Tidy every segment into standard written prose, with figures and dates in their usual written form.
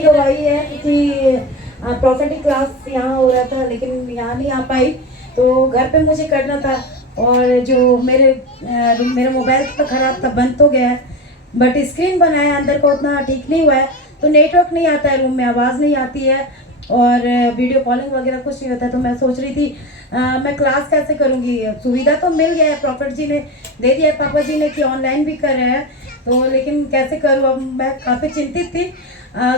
की गवाही है कि प्रोफेटिक क्लास यहाँ हो रहा था लेकिन यहाँ नहीं आ पाई, तो घर पे मुझे करना था। और जो मेरा मोबाइल तो ख़राब था, बंद तो गया है, बट स्क्रीन बनाया अंदर का उतना ठीक नहीं हुआ है, तो नेटवर्क नहीं आता है रूम में, आवाज़ नहीं आती है और वीडियो कॉलिंग वगैरह कुछ नहीं होता है। तो मैं सोच रही थी मैं क्लास कैसे करूँगी। सुविधा तो मिल गया है, प्रॉफिट जी ने दे दिया है, पापा जी ने, कि ऑनलाइन भी कर रहे हैं, तो लेकिन कैसे करूँ। अब मैं काफ़ी चिंतित थी।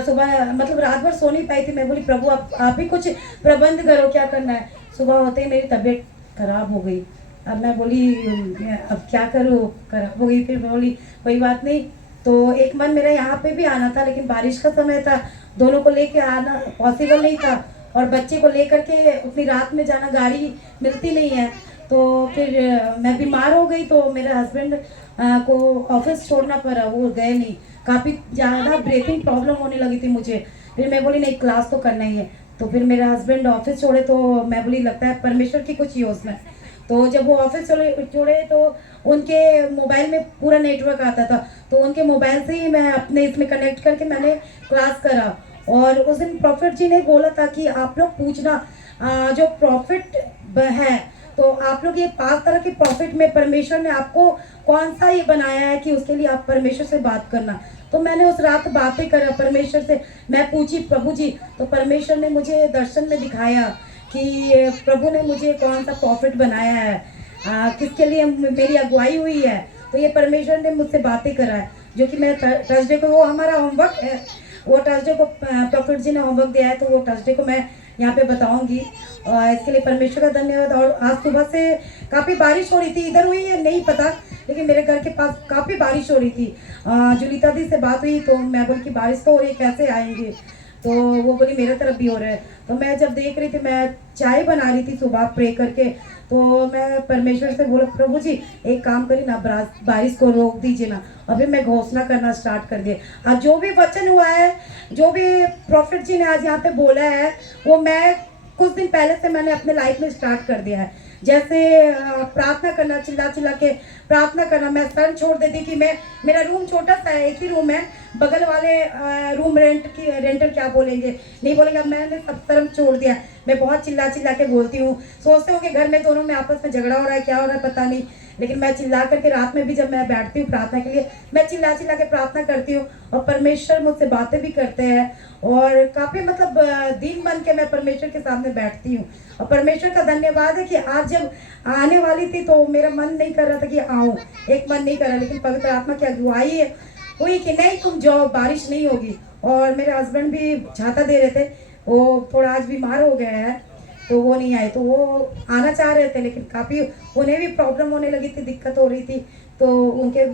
सुबह मतलब रात भर सो नहीं पाई थी। मैं बोली प्रभु आप ही कुछ प्रबंध करो, क्या करना है। सुबह होते ही मेरी तबीयत खराब हो गई। अब मैं बोली अब क्या करूँ, खराब हो गई। फिर मैं बोली कोई बात नहीं। तो एक मन मेरा यहाँ पे भी आना था, लेकिन बारिश का समय था, दोनों को लेके आना पॉसिबल नहीं था, और बच्चे को लेकर के उतनी रात में जाना, गाड़ी मिलती नहीं है। तो फिर मैं बीमार हो गई, तो मेरे हस्बैंड को ऑफिस छोड़ना पड़ा, वो गए नहीं। काफ़ी ज़्यादा ब्रीथिंग प्रॉब्लम होने लगी थी मुझे। फिर मैं बोली नहीं, क्लास तो करना ही है। तो फिर मेरा हस्बैंड ऑफिस छोड़े, तो मैं बोली लगता है परमेश्वर की कुछ योजना है। तो जब वो ऑफिस छोड़े तो उनके मोबाइल में पूरा नेटवर्क आता था, तो उनके मोबाइल से ही मैं अपने इसमें कनेक्ट करके मैंने क्लास करा। और उस दिन प्रॉफिट जी ने बोला था कि आप लोग पूछना जो प्रॉफिट है, तो आप लोग ये 5 तरह के प्रॉफिट में परमेश्वर ने आपको कौन सा ये बनाया है कि उसके लिए आप परमेश्वर से बात करना। तो मैंने उस रात बातें करा परमेश्वर से, मैं पूछी प्रभु जी, तो परमेश्वर ने मुझे दर्शन में दिखाया कि प्रभु ने मुझे कौन सा प्रॉफिट बनाया है, किसके लिए मेरी अगुवाई हुई है। तो ये परमेश्वर ने मुझसे बातें करा है, जो कि मैं थर्सडे को, वो हमारा होमवर्क है, वो थर्सडे को प्रॉफिट जी ने होमवर्क दिया है, तो वो थर्सडे को मैं यहाँ पे बताऊंगी। इसके लिए परमेश्वर का धन्यवाद। और आज सुबह से काफ़ी बारिश हो रही थी, इधर हुई है नहीं पता, लेकिन मेरे घर के पास काफ़ी बारिश हो रही थी। जुलिता दी से बात हुई, तो मैं बोली कि बारिश तो हो रही है, कैसे आएंगे। तो वो बोली मेरे तरफ भी हो रहा है। तो मैं जब देख रही थी, मैं चाय बना रही थी सुबह प्रे करके, तो मैं परमेश्वर से बोला प्रभु जी एक काम करिए ना, बारिश को रोक दीजिए ना। अभी मैं घोषणा करना स्टार्ट कर दिए। आज जो भी वचन हुआ है, जो भी प्रॉफिट जी ने आज यहाँ पे बोला है, वो मैं कुछ दिन पहले से मैंने अपने लाइफ में स्टार्ट कर दिया है। जैसे प्रार्थना करना, चिल्ला चिल्ला के प्रार्थना करना। मैं सर छोड़ देती कि मैं, मेरा रूम छोटा सा है, एक ही रूम है, बगल वाले रूम रेंटर क्या बोलेंगे, नहीं बोलेंगे। अब मैंने सब शर्म छोड़ दिया। मैं बहुत चिल्ला चिल्ला के बोलती हूँ, सोचते हो कि घर में दोनों में आपस में झगड़ा हो रहा है, क्या हो रहा है पता नहीं, लेकिन मैं चिल्ला करके रात में भी जब मैं बैठती हूँ प्रार्थना के लिए, मैं चिल्ला चिल्ला के प्रार्थना करती हूँ, और परमेश्वर मुझसे बातें भी करते हैं। और काफ़ी मतलब दिन बन के मैं परमेश्वर के सामने बैठती हूँ। और परमेश्वर का धन्यवाद है कि आज जब आने वाली थी, तो मेरा मन नहीं कर रहा था कि आऊँ, एक मन नहीं कर रहा, लेकिन पवित्र आत्मा की अगुवाई हुई कि नहीं तुम जाओ, बारिश नहीं होगी। और मेरे हस्बैंड भी छाता दे रहे थे, वो थोड़ा आज बीमार हो गए हैं, तो वो नहीं आए। तो वो आना चाह रहे थे, लेकिन काफ़ी उन्हें भी प्रॉब्लम होने लगी थी, दिक्कत हो रही थी, तो उनके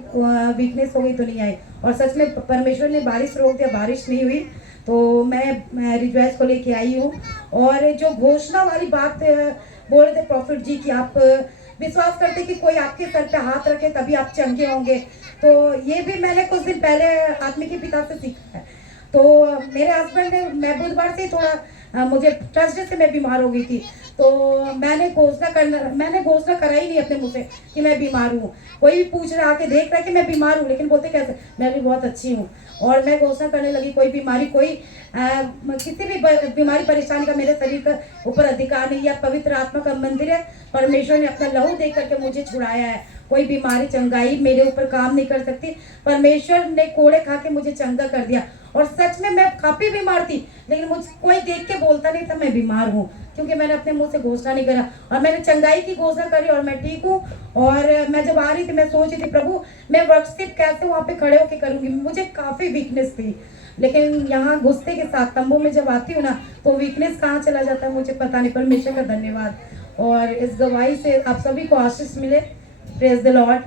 वीकनेस हो गई, तो नहीं आए। और सच में परमेश्वर ने बारिश रोक दिया, बारिश नहीं हुई। तो मैं रिजॉइस को लेके आई हूँ। और जो घोषणा वाली बात बोल रहे थे प्रॉफिट जी की, आप विश्वास करते कि कोई आपके सर पे हाथ रखे तभी आप चंगे होंगे, तो ये भी मैंने कुछ दिन पहले आत्मिक पिता से सीखा है। तो मेरे हस्बैंड ने, मैं बुधवार से थोड़ा मुझे थर्सडे से मैं बीमार हो गई थी, तो मैंने घोषणा करा ही नहीं अपने मुंह से कि मैं बीमार हूँ। कोई भी पूछ रहा, आके देख रहा है कि मैं बीमार हूँ, लेकिन बोलते कैसे, मैं भी बहुत अच्छी हूँ। और मैं घोषणा करने लगी, कोई बीमारी, कोई किसी भी बीमारी परेशानी का मेरे शरीर का ऊपर अधिकार नहीं है। पवित्र आत्मा का मंदिर है, परमेश्वर ने अपना लहू दे करके मुझे छुड़ाया है। कोई बीमारी चंगाई मेरे ऊपर काम नहीं कर सकती। परमेश्वर ने कोड़े खा के मुझे चंगा कर दिया। और सच में मैं काफ़ी बीमार थी, लेकिन मुझे कोई देख के बोलता नहीं था मैं बीमार हूँ, क्योंकि मैंने अपने मुंह से घोषणा नहीं करा, और मैंने चंगाई की घोषणा करी, और मैं ठीक हूँ। और मैं जब आ रही थी, मैं सोच रही थी प्रभु मैं वर्कशिप कैसे वहाँ पे खड़े होकर करूँगी। मुझे काफ़ी वीकनेस थी, लेकिन यहाँ घुसते के साथ तंबू में जब आती हूँ ना, तो वीकनेस कहाँ चला जाता है मुझे पता नहीं। परमेश्वर का धन्यवाद। और इस गवाही से आप सभी को आशीष मिले। Praise the lord.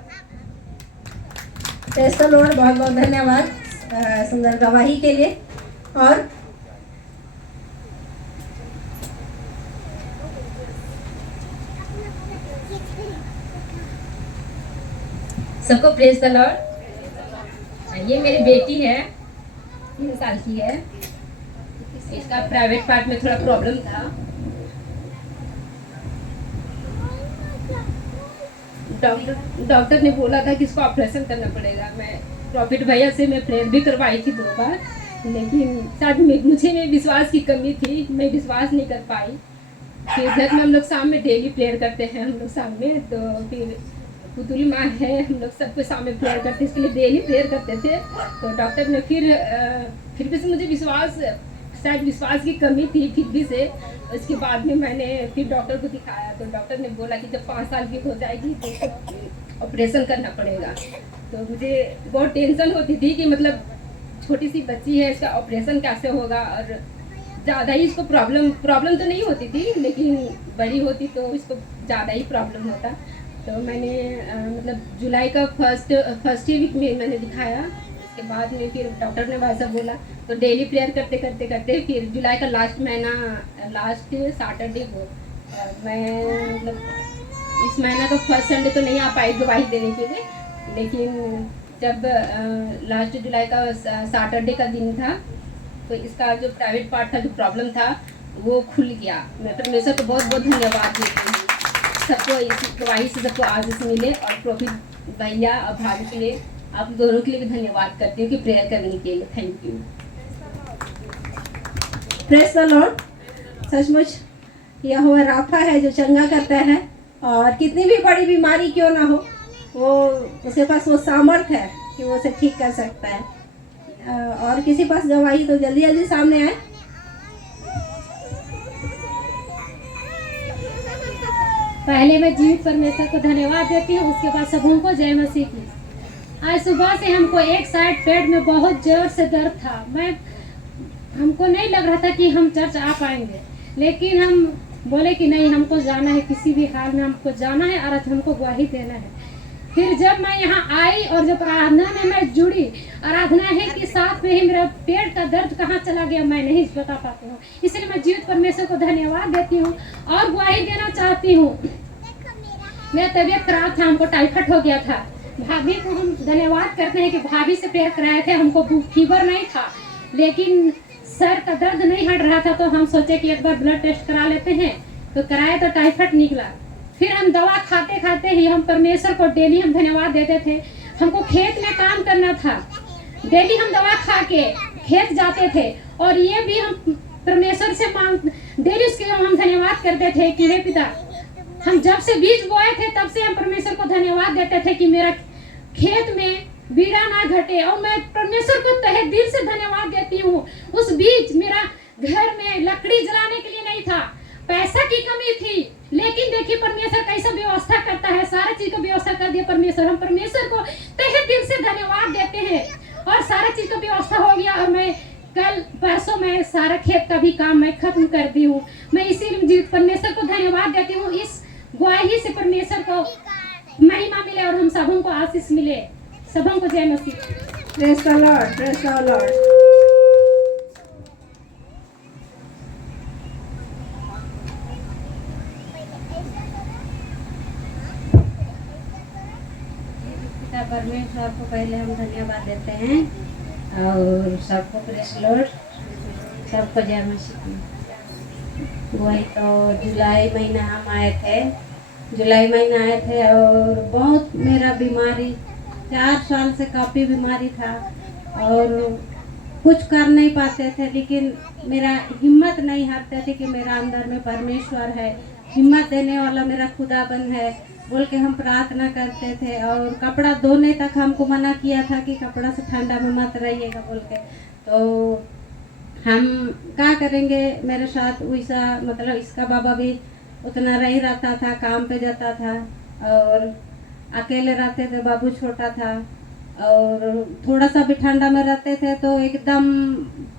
Praise the Lord. बहुत बहुत धन्यवाद सुंदर गवाही के लिए। और सबको प्रेज द लॉर्ड। ये मेरी बेटी है, 3 साल की है। इसका प्राइवेट पार्ट में थोड़ा प्रॉब्लम था। डॉक्टर ने बोला था कि इसको ऑपरेशन करना पड़ेगा। मैं प्रॉफिट भैया से मैं प्रेयर भी करवाई थी 2 बार, लेकिन शायद मुझे में विश्वास की कमी थी, मैं विश्वास नहीं कर पाई। फिर घर में हम लोग शाम में डेली प्रेयर करते हैं हम लोग शाम में, तो फिर पुतुली माँ है, हम लोग सबको शाम में प्रेयर करते हैं, इसके लिए डेली प्रेयर करते थे। तो डॉक्टर ने फिर भी से मुझे शायद विश्वास की कमी थी फिर भी से। उसके बाद में मैंने फिर डॉक्टर को दिखाया, तो डॉक्टर ने बोला कि जब 5 साल की हो जाएगी तो उसको ऑपरेशन करना पड़ेगा। तो मुझे बहुत टेंशन होती थी कि मतलब छोटी सी बच्ची है, इसका ऑपरेशन कैसे होगा, और ज़्यादा ही इसको प्रॉब्लम तो नहीं होती थी, लेकिन बड़ी होती तो इसको ज़्यादा ही प्रॉब्लम होता। तो मैंने मतलब जुलाई का फर्स्ट ही वीक में मैंने दिखाया। उसके बाद में फिर डॉक्टर ने वैसा बोला, तो डेली प्रेयर करते फिर जुलाई का लास्ट सैटरडे को मैं मतलब इस महीना का फर्स्ट संडे तो नहीं आ पाई गवाही देने के लिए, लेकिन जब लास्ट जुलाई का सैटरडे का दिन था, तो इसका जो प्राइवेट पार्ट था, जो प्रॉब्लम था, वो खुल गया। मैं परमेश्वर को बहुत बहुत धन्यवाद देती हूँ। सबको इस गवाही से सबको आशीष मिले, और प्रॉफिट भैया और भाभी के लिए, आप दोनों के लिए भी धन्यवाद करती हूँ कि प्रेयर करने के लिए। Thank you. Praise the Lord. सचमुच यहोवा राफा है जो चंगा करता है, और कितनी भी बड़ी बीमारी क्यों ना हो, वो उसके पास वो सामर्थ है कि वो उसे ठीक कर सकता है। और किसी पास गवाही तो जल्दी जल्दी सामने आए। पहले मैं जीवित परमेश्वर को धन्यवाद देती हूँ, उसके बाद सबों को जय मसीह की। आज सुबह से हमको एक साइड पेट में बहुत जोर से दर्द था। हमको नहीं लग रहा था कि हम चर्च आ पाएंगे, लेकिन हम बोले कि नहीं, हमको जाना है, किसी भी हाल में हमको जाना है और आज हमको गवाही देना है। फिर जब मैं यहाँ आई और जब आराधना में मैं जुड़ी, आराधना है कि साथ में ही मेरा पेट का दर्द कहाँ चला गया मैं नहीं बता पाती हूँ। इसलिए मैं जीवित परमेश्वर को धन्यवाद देती हूँ और गवाही देना चाहती हूँ। मेरा तबीयत खराब था, हमको टाइफाइड हो गया था। भाभी को हम धन्यवाद करते हैं कि भाभी से प्रेयर कराए थे। हमको फीवर नहीं था, लेकिन सर का दर्द नहीं हट रहा था, तो हम सोचे कि एक बार ब्लड टेस्ट करा लेते हैं। तो कराए तो टाइफाइड निकला। फिर हम दवा खाते खाते ही हम परमेश्वर को डेली हम धन्यवाद देते थे। हमको खेत में काम करना था, डेली हम दवा खा के खेत जाते थे, और ये भी हम परमेश्वर से डेली उसके हम धन्यवाद करते थे कि हे पिता, हम जब से बीज बोए थे तब से हम परमेश्वर को धन्यवाद देते थे कि मेरा खेत में बीड़ा ना घटे। और मैं परमेश्वर को तहे दिल से धन्यवाद देती हूँ। उस बीच मेरा घर में लकड़ी जलाने के लिए नहीं था, पैसा की कमी थी, लेकिन देखिए परमेश्वर कैसा व्यवस्था करता है, सारा चीज का व्यवस्था कर दिया परमेश्वर। हम परमेश्वर को तहे दिल से धन्यवाद देते हैं, और सारा चीज का व्यवस्था हो गया। और मैं कल परसों में सारा खेत का भी काम मैं खत्म कर दी हूँ। मैं इसी परमेश्वर को धन्यवाद देती हूँ। इस गवाही से परमेश्वर को महिमा मिले और हम सबों को आशीष मिले। सबों को जय मसीह। Praise the lord, praise the lord. परमेश्वर को पहले हम धन्यवाद देते हैं, और सबको प्रेस लॉर्ड, सबको जय मसीह। वही तो जुलाई महीना हम आए थे, और बहुत मेरा बीमारी 4 साल से काफ़ी बीमारी था, और कुछ कर नहीं पाते थे, लेकिन मेरा हिम्मत नहीं हारते थे कि मेरा अंदर में परमेश्वर है, हिम्मत देने वाला मेरा खुदाबंद है बोल के हम प्रार्थना करते थे। और कपड़ा धोने तक हमको मना किया था कि कपड़ा से ठंडा में मत रहिएगा बोल के। तो हम क्या करेंगे, मेरे साथ वैसा मतलब इसका बाबा भी उतना नहीं रहता था, काम पे जाता था, और अकेले रहते थे, बाबू छोटा था, और थोड़ा सा भी ठंडा में रहते थे तो एकदम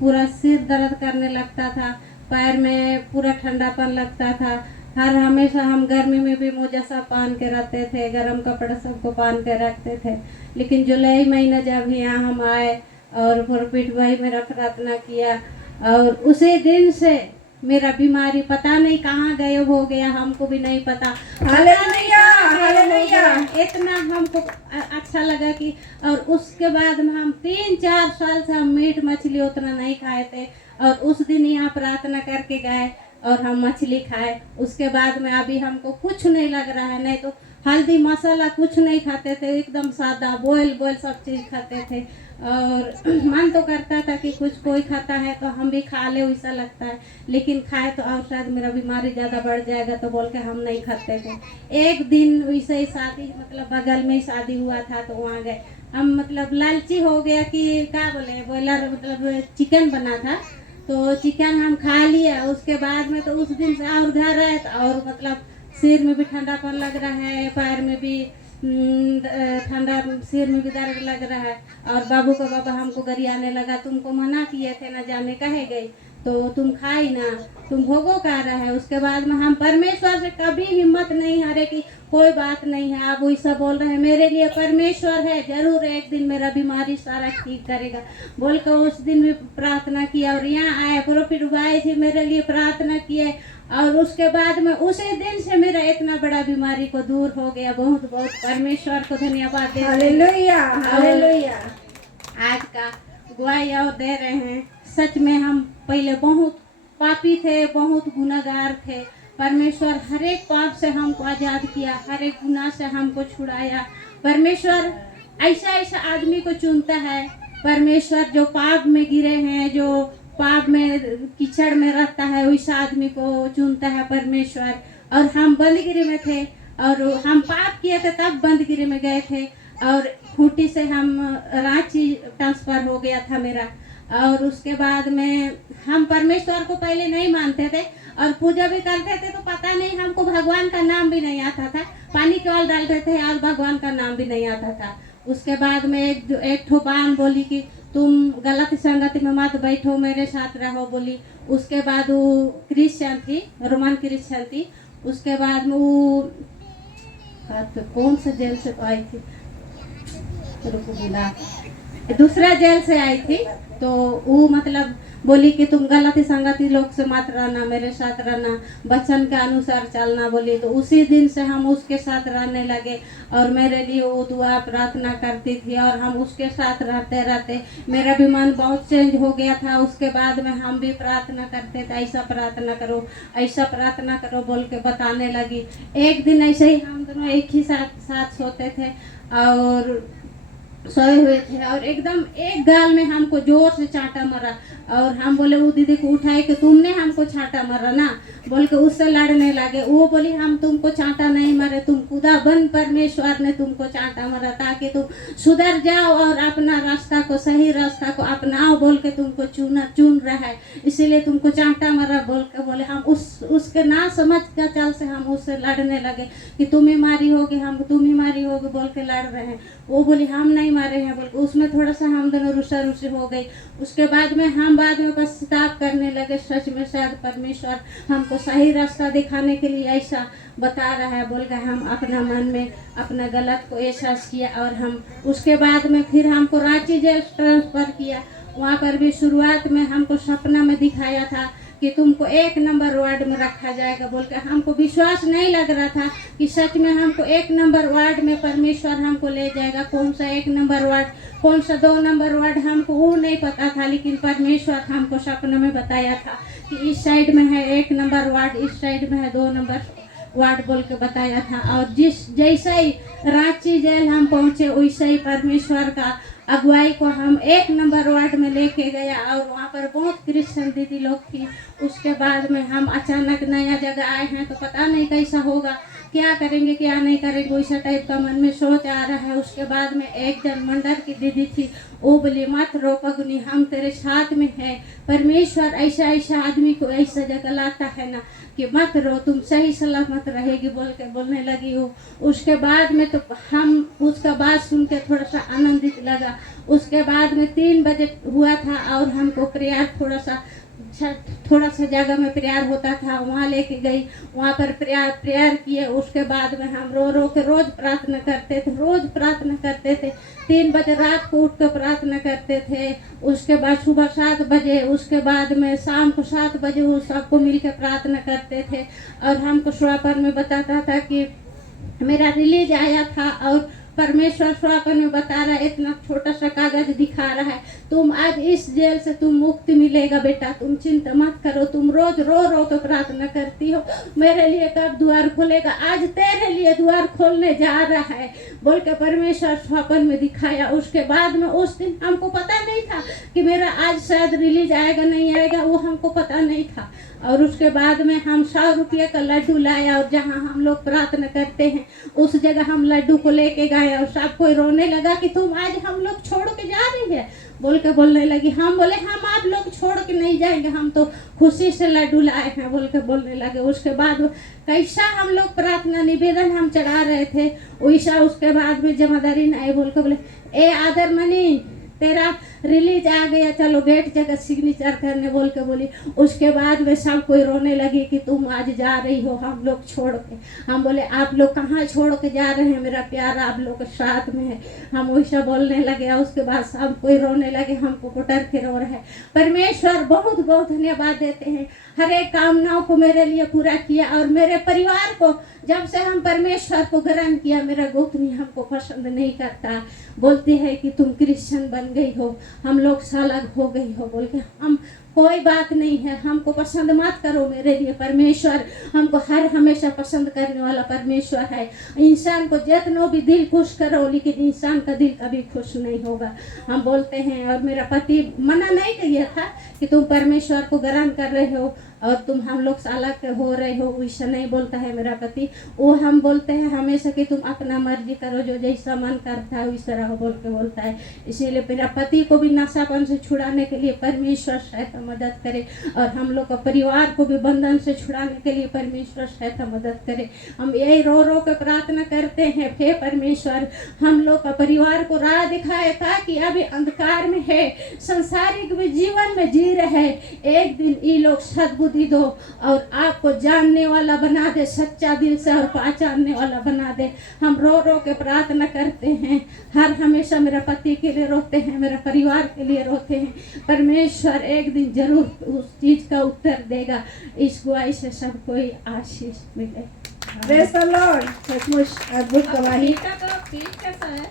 पूरा सिर दर्द करने लगता था, पैर में पूरा ठंडापन लगता था। हमेशा हम गर्मी में भी मोजा सब पहन के रहते थे, गर्म कपड़ा सबको पहन के रखते थे। लेकिन जुलाई महीना जब यहाँ हम आए और प्रॉफिट भाई मेरा प्रार्थना किया, और उसी दिन से मेरा बीमारी पता नहीं कहाँ गायब हो गया, हमको भी नहीं पता। Hallelujah, hallelujah. इतना हमको अच्छा लगा कि, और उसके बाद में हम 3-4 साल से हम मीट मछली उतना नहीं खाए थे, और उस दिन यहाँ प्रार्थना करके गए और हम मछली खाए। उसके बाद में अभी हमको कुछ नहीं लग रहा है, नहीं तो हल्दी मसाला कुछ नहीं खाते थे, एकदम सादा बॉयल सब चीज़ खाते थे। और मन तो करता था कि कुछ कोई खाता है तो हम भी खा ले, वैसा लगता है, लेकिन खाए तो और शायद मेरा बीमारी ज़्यादा बढ़ जाएगा, तो बोल के हम नहीं खाते थे। एक दिन वैसे ही शादी, मतलब बगल में ही शादी हुआ था, तो वहाँ गए हम, मतलब लालची हो गया कि क्या बोले, बॉयलर मतलब चिकन बना था, तो चिकन हम खा लिया। उसके बाद में तो उस दिन से और घर है, और मतलब सिर में भी ठंडापन लग रहा है, पैर में भी ठंडा, सिर में भी दर्द लग रहा है। और बाबू का बाबा हमको गरियाने लगा, तुमको मना किए थे ना जाने, कहे गई तो तुम खाई ना, तुम भोगो का रहा है। उसके बाद में हम परमेश्वर से कभी हिम्मत नहीं हारे कि कोई बात नहीं है, आप वैसा बोल रहे हैं, मेरे लिए परमेश्वर है, जरूर एक दिन मेरा बीमारी सारा ठीक करेगा बोल कर उस दिन भी प्रार्थना किया। और यहाँ आए प्रोफिट भाई थे, मेरे लिए प्रार्थना किए, और उसके बाद में उसी दिन से मेरा इतना बड़ा बीमारी को दूर हो गया। बहुत बहुत परमेश्वर को धन्यवाद देते हैं। Hallelujah, hallelujah. आज का गवाही और दे रहे हैं। सच में हम पहले बहुत पापी थे, बहुत गुनाहगार थे। परमेश्वर हर एक पाप से हमको आज़ाद किया, हर एक गुनाह से हमको छुड़ाया। परमेश्वर ऐसा ऐसा आदमी को चुनता है। परमेश्वर जो पाप में गिरे हैं, जो पाप में कीचड़ में रहता है, वैसा आदमी को चुनता है परमेश्वर। और हम बंदगिरी में थे, और हम पाप किए थे तब बंदगिरी में गए थे, और खूंटी से हम रांची ट्रांसफ़र हो गया था मेरा। और उसके बाद में हम परमेश्वर को पहले नहीं मानते थे, और पूजा भी करते थे, तो पता नहीं हमको भगवान का नाम भी नहीं आता था। पानी केवल डालते थे और भगवान का नाम भी नहीं आता था। उसके बाद में एक ठो बान बोली कि तुम गलत संगति में मत बैठो, मेरे साथ रहो बोली। उसके बाद वो क्रिश्चियन थी, रोमन क्रिश्चियन थी। उसके बाद में वो कौन सा जेल से आई थी, रुको बुला, दूसरा जेल से आई थी। तो वो मतलब बोली कि तुम गलत संगति लोग से मत रहना, मेरे साथ रहना, वचन के अनुसार चलना बोली। तो उसी दिन से हम उसके साथ रहने लगे, और मेरे लिए वो दुआ प्रार्थना करती थी, और हम उसके साथ रहते रहते मेरा भी मन बहुत चेंज हो गया था। उसके बाद में हम भी प्रार्थना करते थे, ऐसा प्रार्थना करो, ऐसा प्रार्थना करो बोल के बताने लगी। एक दिन ऐसे ही हम दोनों एक ही साथ सोते थे, और सोए हुए थे, और एकदम एक गाल में हमको जोर से चांटा मारा। और हम बोले वो दीदी को उठाए कि तुमने हमको चांटा मारा ना, बोल के उससे लड़ने लगे। वो बोली हम तुमको चांटा नहीं मारे, तुम खुदाबंद परमेश्वर ने तुमको चांटा मारा ताकि तुम सुधर जाओ और अपना रास्ता को, सही रास्ता को अपनाओ बोल के तुमको चुन रहा है, इसीलिए तुमको चांटा मारा बोल के बोले। हम उसके ना समझ का चल से हम उससे लड़ने लगे कि तुम ही मारी होगी, हम तुम ही मारी होगी बोल के लड़ रहे हैं। वो बोली हम नहीं मारे हैं बोल के, उसमें थोड़ा सा हम दोनों रुसी हो गई। उसके बाद में हम बाद में पश्चाताप करने लगे, सच में शायद परमेश्वर हमको सही रास्ता दिखाने के लिए ऐसा बता रहा है बोल के हम अपना मन में अपना गलत को एहसास किया। और हम उसके बाद में फिर हमको रांची जेल ट्रांसफ़र किया। वहाँ पर भी शुरुआत में हमको सपना में दिखाया था कि तुमको 1 नंबर वार्ड में रखा जाएगा बोल के। हमको विश्वास नहीं लग रहा था कि सच में हमको 1 नंबर वार्ड में परमेश्वर हमको ले जाएगा। कौन सा 1 नंबर वार्ड, कौन सा 2 नंबर वार्ड, हमको वो नहीं पता था, लेकिन परमेश्वर हमको सपने में बताया था कि इस साइड में है 1 नंबर वार्ड, इस साइड में है 2 नंबर वार्ड बोल के बताया था। और जैसे ही रांची जेल हम पहुँचे, वैसे ही परमेश्वर का अगुवाई को हम 1 नंबर वार्ड में लेके गया, और वहाँ पर बहुत क्रिश्चियन दीदी लोग थी। उसके बाद में हम अचानक नया जगह आए हैं, तो पता नहीं कैसा होगा, क्या करेंगे क्या नहीं करेंगे, वैसा टाइप का मन में सोच आ रहा है। उसके बाद में एक जन मंडल की दीदी थी, वो बोली मत रो पगनी, हम तेरे साथ में हैं। परमेश्वर ऐसा ऐसा आदमी को ऐसा जगह लाता है ना कि मत रो, तुम सही सलामत रहेगी बोल के बोलने लगी हो। उसके बाद में तो हम उसका बात सुन के थोड़ा सा आनंदित लगा। उसके बाद में 3 बजे हुआ था, और हमको प्रेयर थोड़ा सा जगह में प्रेयर होता था, वहाँ लेके गई, वहाँ पर प्रेयर किए। उसके बाद में हम रो के रोज़ प्रार्थना करते थे। 3 बजे रात को उठ कर प्रार्थना करते थे। उसके बाद सुबह 7 बजे, उसके बाद में शाम को 7 बजे वो सबको मिल के प्रार्थना करते थे। और हमको सुबह में बताता था कि मेरा रिलीज आया था, और परमेश्वर स्वप्न में बता रहा है, इतना छोटा सा कागज दिखा रहा है, तुम आज इस जेल से तुम मुक्ति मिलेगा बेटा, तुम चिंता मत करो, तुम रोज रो रो के प्रार्थना करती हो मेरे लिए कब द्वार खोलेगा, आज तेरे लिए द्वार खोलने जा रहा है बोल के परमेश्वर स्वप्न में दिखाया। उसके बाद में उस दिन हमको पता नहीं था कि मेरा आज शायद रिलीज आएगा नहीं आएगा, वो हमको पता नहीं था। और उसके बाद में हम 100 रुपये का लड्डू लाया और जहाँ हम लोग प्रार्थना करते हैं उस जगह हम लड्डू को लेके गए और सब कोई रोने लगा कि तुम आज हम लोग छोड़ के जा रही है बोल के बोलने लगी। हम बोले हम आप लोग छोड़ के नहीं जाएंगे, हम तो खुशी से लड्डू लाए हैं बोल के बोलने लगे। उसके बाद कैसा हम लोग प्रार्थना निवेदन हम चढ़ा रहे थे वैसा उसके बाद में जमादारी नहीं बोल के बोले ए आदर मनी तेरा रिलीज आ गया, चलो बैठ जगह सिग्नेचर करने बोल के बोली। उसके बाद में सब कोई रोने लगी कि तुम आज जा रही हो हम लोग छोड़ के। हम बोले आप लोग कहाँ छोड़ के जा रहे हैं, मेरा प्यार आप लोग के साथ में है, हम वैसा बोलने लगे। उसके बाद सब कोई रोने लगे, हमको कुटर के रो रहे। परमेश्वर बहुत बहुत धन्यवाद देते हैं, हर एक कामनाओं को मेरे लिए पूरा किया और मेरे परिवार को जब से हम परमेश्वर को ग्रहण किया मेरा गोतनी हमको पसंद नहीं करता, बोलती है कि तुम क्रिश्चियन बन गई हो, हम लोग से अलग हो गई हो बोल के। हम कोई बात नहीं है, हमको पसंद मत करो, मेरे लिए परमेश्वर हमको हर हमेशा पसंद करने वाला परमेश्वर है। इंसान को जितना भी दिल खुश करो लेकिन इंसान का दिल कभी खुश नहीं होगा, हम बोलते हैं। और मेरा पति मना नहीं किया था कि तुम परमेश्वर को ग्रहण कर रहे हो और तुम हम लोग से अलग हो रहे हो, वैसा नहीं बोलता है मेरा पति। वो हम बोलते हैं हमेशा कि तुम अपना मर्जी करो, जो जैसा मन करता है वैसा रहो बोल के बोलता है। इसीलिए मेरा पति को भी नशापन से छुड़ाने के लिए परमेश्वर सहायता मदद करे और हम लोग का परिवार को भी बंधन से छुड़ाने के लिए परमेश्वर सहायता मदद करे। हम यही रो रो के प्रार्थना करते हैं, हे परमेश्वर हम लोग का परिवार को राह दिखाए ताकि अभी अंधकार में है, संसारिक भी जीवन में जी रहे, एक दिन ये लोग सद्बुद्धि दो और आपको जानने वाला बना दे, सच्चा दिल से और पहचानने वाला बना दे। हम रो रो के प्रार्थना करते हैं, हर हमेशा मेरा पति के लिए रोते हैं, मेरा परिवार के लिए रोते हैं। परमेश्वर एक दिन जरूर उस चीज का उत्तर देगा। इस गुआई से सब कोई आशीष मिले। Praise the Lord. सचमुच अद्भुत गवाही। बेटा का पेट कैसा है?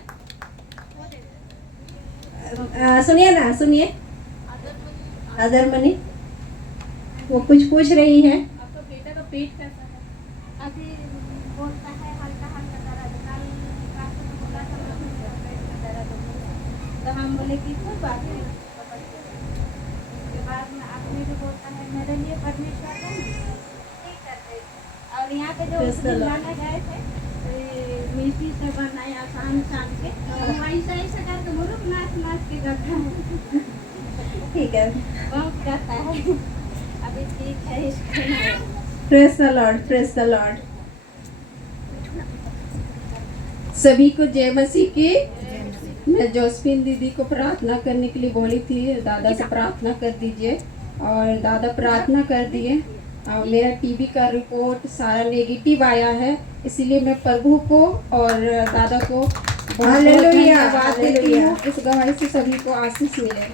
सुनिए ना, सुनिए अदर मनी वो कुछ पूछ रही है। आपका बेटा का पेट कैसा है? अभी बोलता है हल्का हल्का दर्द, कल डॉक्टर ने बोला था मेरा पेट में दर्द हो, तो हम बोले कि कोई बात नहीं। उसके बाद में आदमी भी बोलता है मेरे लिए परमेश्वर है ठीक करते। और यहाँ पे जो लाने गए थे मिट्टी से बनाया सान के तो ऐसा ऐसा करके मुरुक नाच नाच के करता है। ठीक है, बहुत करता है, अभी ठीक है इसको। Praise the Lord, praise the Lord. सभी को जय मसीह की। मैं जोसफिन दीदी को प्रार्थना करने के लिए बोली थी, दादा से प्रार्थना कर दीजिए और दादा प्रार्थना कर दिए। और मेरा टीबी का रिपोर्ट सारा नेगेटिव आया है, इसीलिए मैं प्रभु को और दादा को बहुत हालेलुया, धन्यवाद देती हूँ। हालेलुया। इस गवाही से सभी को आशीष मिले।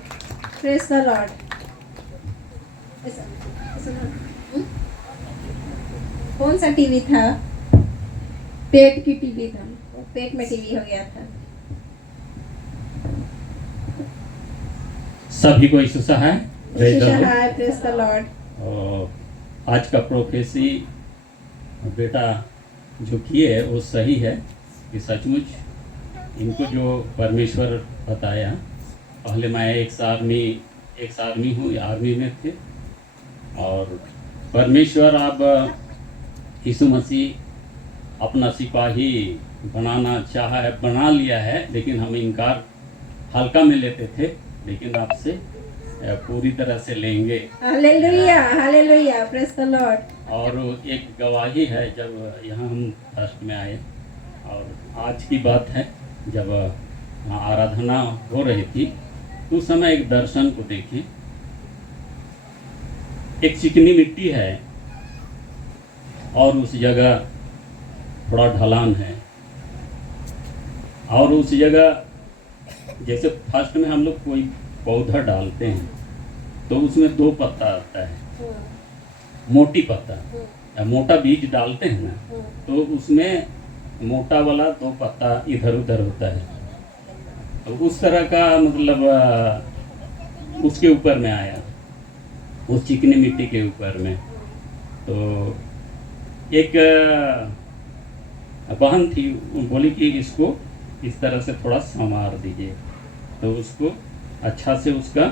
Praise the Lord. कौन सा टीवी था? पेट की टीवी था, पेट में टीवी हो गया था। सभी को यीशु सहाय। Praise the Lord। Hi, praise the lord. और आज का प्रोफेसी बेटा जो किए वो सही है कि सचमुच इनको जो परमेश्वर बताया। पहले मैं एक आदमी हूँ, आर्मी में थे और परमेश्वर अब यीशु मसीह अपना सिपाही बनाना चाहा है, बना लिया है, लेकिन हम इनकार हल्का में लेते थे, लेकिन आपसे पूरी तरह से लेंगे। Hallelujah, hallelujah, praise the lord. और एक गवाही है, जब यहाँ हम ट्रस्ट में आए और आज की बात है, जब यहाँ आराधना हो रही थी उस समय एक दर्शन को देखे। एक चिकनी मिट्टी है और उस जगह थोड़ा ढलान है और उस जगह जैसे फर्स्ट में हम लोग कोई पौधा डालते हैं तो उसमें 2 पत्ता आता है, मोटी पत्ता या मोटा बीज डालते हैं ना, तो उसमें मोटा वाला 2 पत्ता इधर उधर होता है, तो उस तरह का मतलब उसके ऊपर में आया, उस चिकनी मिट्टी के ऊपर में। तो एक बहन थी, वो बोली कि इसको इस तरह से थोड़ा संवार दीजिए। तो उसको अच्छा से, उसका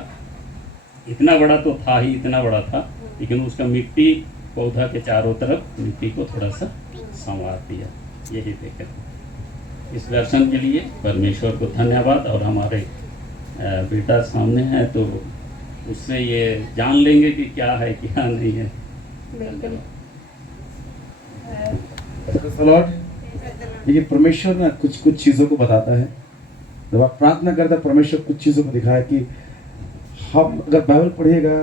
इतना बड़ा तो था ही, इतना बड़ा था, लेकिन उसका मिट्टी पौधा के चारों तरफ मिट्टी को थोड़ा सा संवार दिया। यही देकर इस दर्शन के लिए परमेश्वर को धन्यवाद। और हमारे बेटा सामने है, तो उससे ये जान लेंगे कि क्या है क्या नहीं है। बिल्कुल। लॉर्ड, देखिए परमेश्वर ना कुछ कुछ चीज़ों को बताता है। जब आप प्रार्थना करते हैं, परमेश्वर कुछ चीज़ों को दिखाया कि हम अगर बाइबल पढ़िएगा,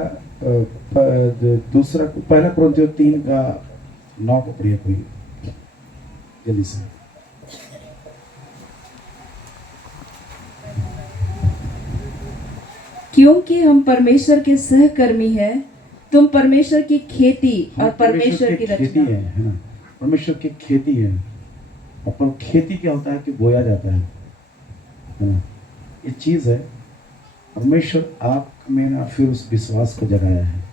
दूसरा पहला कुरिन्थियों 3:9 को पढ़िए कोई जल्दी से। क्योंकि हम परमेश्वर के सहकर्मी हैं, तुम परमेश्वर की खेती और परमेश्वर की खेती रचना। है ना, परमेश्वर की खेती है। और पर खेती क्या होता है कि बोया जाता है ना, ये चीज़ है। परमेश्वर आप में ना फिर उस विश्वास को जगाया है,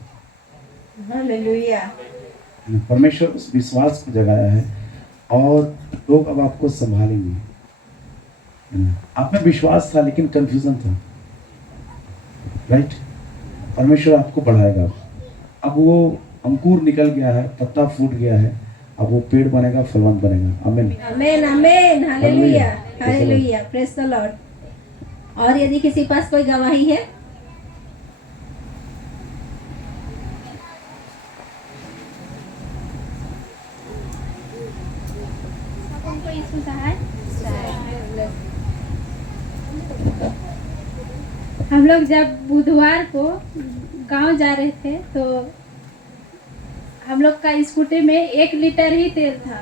हालेलुया। परमेश्वर उस विश्वास को जगाया है, और लोग अब आपको संभालेंगे। आप में विश्वास था लेकिन कंफ्यूजन था, राइट। परमेश्वर आपको बढ़ाएगा। अब वो अंकुर निकल गया है, पत्ता फूट गया है, अब वो पेड़ बनेगा, फलवंत बनेगा। आमीन, आमेन, आमेन, हालेलुया, हालेलुया। हालेलुया, प्रेज द लॉर्ड। और यदि किसी पास कोई गवाही है, हम लोग जब बुधवार को गांव जा रहे थे, तो हम लोग का स्कूटी में 1 लीटर ही तेल था,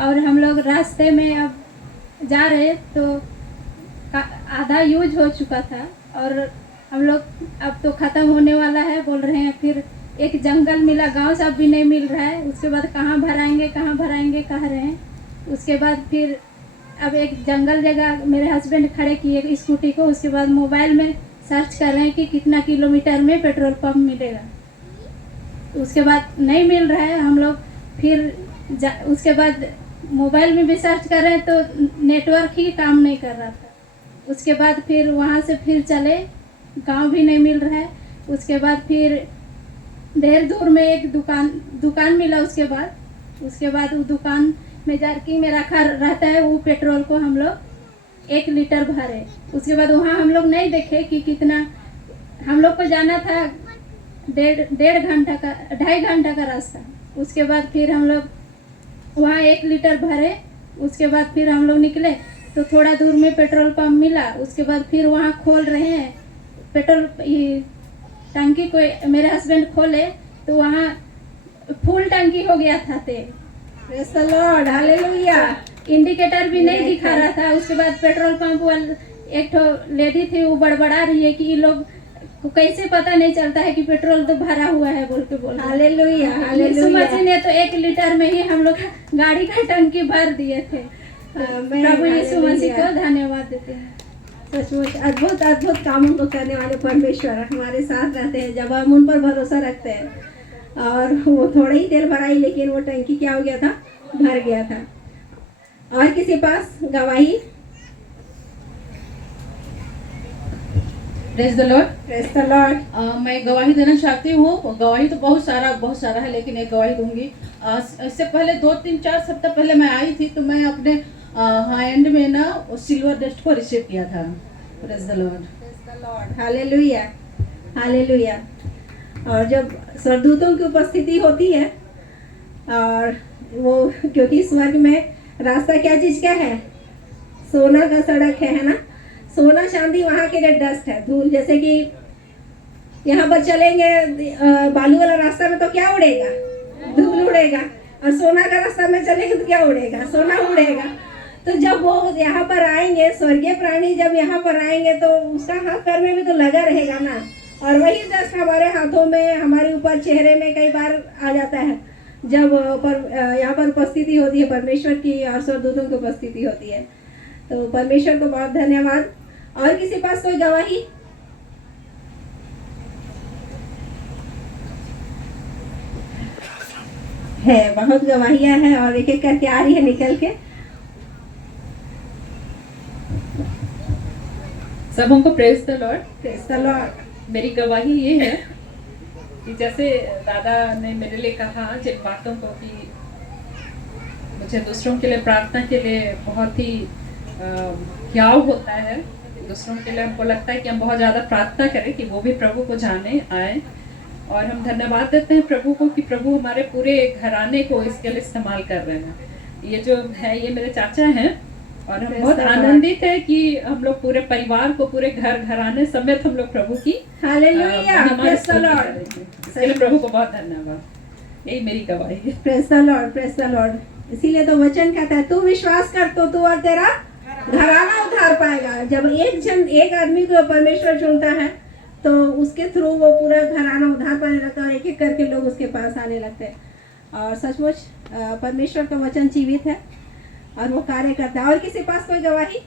और हम लोग रास्ते में अब जा रहे तो आधा यूज हो चुका था, और हम लोग अब तो ख़त्म होने वाला है बोल रहे हैं। फिर एक जंगल मिला, गांव से अब भी नहीं मिल रहा है। उसके बाद कहाँ भराएंगे कह रहे हैं। उसके बाद फिर अब एक जंगल जगह मेरे हस्बैंड खड़े किए स्कूटी को। उसके बाद मोबाइल में सर्च कर रहे हैं कि कितना किलोमीटर में पेट्रोल पंप मिलेगा। उसके बाद नहीं मिल रहा है। हम लोग फिर उसके बाद मोबाइल में भी सर्च कर रहे हैं तो नेटवर्क ही काम नहीं कर रहा था। उसके बाद फिर वहाँ से फिर चले, गांव भी नहीं मिल रहा है। उसके बाद फिर देर दूर में एक दुकान मिला। उसके बाद वो दुकान में जर्किंग में रखा रहता है, वो पेट्रोल को हम लोग 1 लीटर भरे। उसके बाद वहाँ हम लोग नहीं देखे कि कितना, हम लोग को जाना था 2.5 घंटा का रास्ता। उसके बाद फिर हम लोग वहाँ 1 लीटर भरे। उसके बाद फिर हम लोग निकले तो थोड़ा दूर में पेट्रोल पंप मिला। उसके बाद फिर वहाँ खोल रहे हैं पेट्रोल टंकी को, मेरे हस्बैंड खोले तो वहाँ फुल टंकी हो गया था तेल। Praise the Lord, hallelujah. Indicator भी नहीं दिखा रहा था। उसके बाद पेट्रोल पंप वाले एक तो लेडी थी, वो बड़बड़ा रही है कि ये लोग को कैसे पता नहीं चलता है कि पेट्रोल तो भरा हुआ है बोल के बोल। हालेलुया, यीशु हालेलुया। मसीह ने तो 1 लीटर में ही हम लोग गाड़ी का टंकी भर दिए थे। आमेन, प्रभु यीशु मसीह हालेलुया। को धन्यवाद देते हैं। सचमुच अद्भुत अद्भुत कामों को करने वाले परमेश्वर हमारे साथ रहते हैं जब हम उन पर भरोसा रखते हैं। और वो थोड़ा ही तेल भराई, लेकिन वो टंकी क्या हो गया था, भर गया था। और किसी पास गवाही? Praise the lord. Praise the Lord. मैं गवाही देना चाहती हूँ। गवाही तो बहुत सारा है, लेकिन एक गवाही दूंगी। इससे पहले 2-3-4 सप्ताह पहले मैं आई थी, तो मैं अपने हैंड में ना सिल्वर डस्ट को रिसीव किया था। Praise the lord. Praise the Lord, hallelujah, hallelujah. और जब स्वर्गदूतों की उपस्थिति होती है, और वो क्योंकि स्वर्ग में रास्ता क्या चीज़ का है, सोना का सड़क है ना। सोना चांदी वहाँ के लिए डस्ट है, धूल। जैसे कि यहाँ पर चलेंगे बालू वाला रास्ता में तो क्या उड़ेगा, धूल उड़ेगा। और सोना का रास्ता में चलेंगे तो क्या उड़ेगा, सोना उड़ेगा। तो जब वो यहाँ पर आएंगे, स्वर्गीय प्राणी जब यहाँ पर आएंगे, तो उसका हाथ पैर में भी तो लगा रहेगा ना। और वही डस्ट हमारे हाथों में, हमारे ऊपर, चेहरे में कई बार आ जाता है। जब यहाँ पर उपस्थिति होती है परमेश्वर की और स्वर्गदूतों की उपस्थिति होती है। तो परमेश्वर को बहुत धन्यवाद। और किसी पास कोई गवाही? है, बहुत गवाहियां हैं और एक एक करके आ रही है निकल के। सबों को praise the Lord. Praise the Lord. मेरी गवाही ये है कि जैसे दादा ने मेरे लिए कहा जिन बातों को कि मुझे दूसरों के लिए प्रार्थना के लिए बहुत ही ख्याल होता है, दूसरों के लिए हमको लगता है कि हम बहुत ज़्यादा प्रार्थना करें कि वो भी प्रभु को जाने आए, और हम धन्यवाद देते हैं प्रभु को कि प्रभु हमारे पूरे घराने को इसके लिए इस्तेमाल कर रहे हैं। ये जो है ये मेरे चाचा हैं और हम बहुत आनंदित है कि हम लोग पूरे परिवार को, पूरे घर घराने समेत हम लोग प्रभु की हालेलुया, महिमा प्रेज़ द स्तुति लॉर्ड। करेंगे। इसके लिए प्रभु को बहुत धन्यवाद। यही मेरी गवाही है। Praise the Lord, praise the Lord. इसीलिए तो वचन कहता है तू विश्वास कर तो तू और तेरा घराना उद्धार पाएगा। जब एक आदमी को परमेश्वर चुनता है तो उसके थ्रू वो पूरा घराना उद्धार पाने लगता है और एक एक करके लोग उसके पास आने लगते हैं। और सचमुच परमेश्वर का वचन जीवित है और वो कार्य करता है। और किसी पास कोई गवाही?